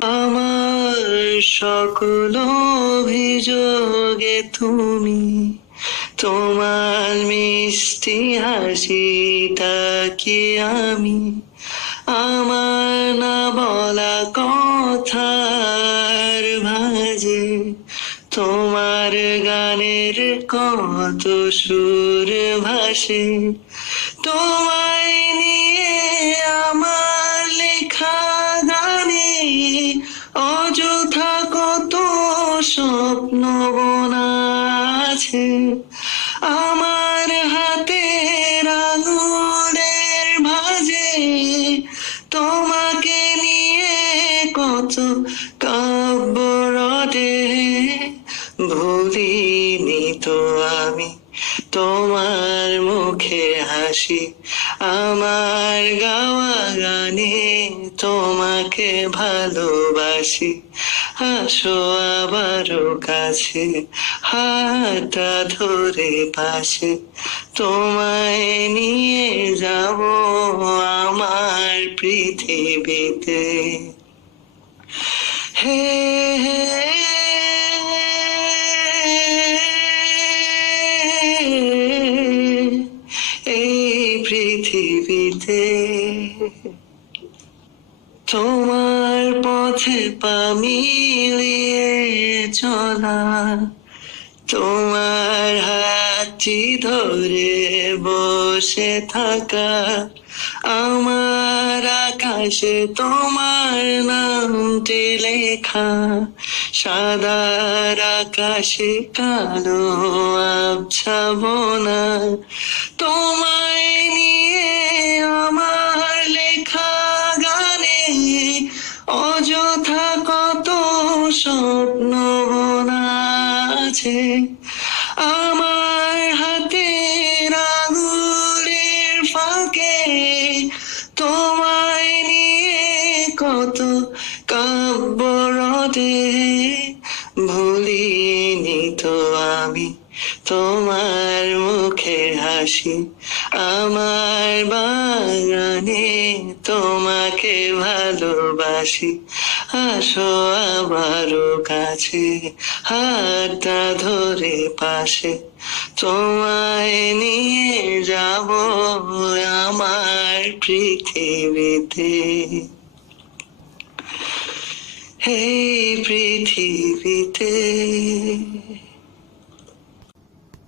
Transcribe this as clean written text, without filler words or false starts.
আমার সকল অভিযোগে তুমি, তোমার মিষ্টি হাসিটা কি আমি আমার না বলা কথার ভাজে তোমার গানের কত সুর ভাসে। তোমায় নিয়ে আমার লেখা গানে অযথা কত স্বপ্ন বোনা আছে। আমার হাতের আঙুলের ভাঁজে তোমাকে নিয়ে কত কাব্য রটে। ভুলিনি তো আমি তোমার মুখে হাসি, আমার গাওয়া গানে তোমাকে ভালোবাসি। আসো আবারও কাছে, হাতটা ধরে পাশে, তোমায় নিয়ে যাব আমার পৃথিবীতে। হে এই পৃথিবীতে তোমার পথে পা মিলিয়ে চলা, তোমার হাতটি ধরে বসে থাকা, আমার আকাশে তোমার নামটি লেখা, সাদার আকাশে কালো আবছা বোনা। তোমায় নিয়ে আমার লেখা গানে অযথা কত স্বপ্ন বোনা আছে। আমার হাতের আঙুলের ফাঁকে তোমায় নিয়ে কত কাব্য রটে। ভুলিনি তো আমি তোমার মুখে হাসি, আমার বাগানে তোমাকে ভালোবাসি। আসো আবারও কাছে, হাতটা ধরে পাশে, তোমায় নিয়ে যাব আমার পৃথিবীতে। এই পৃথিবীতে।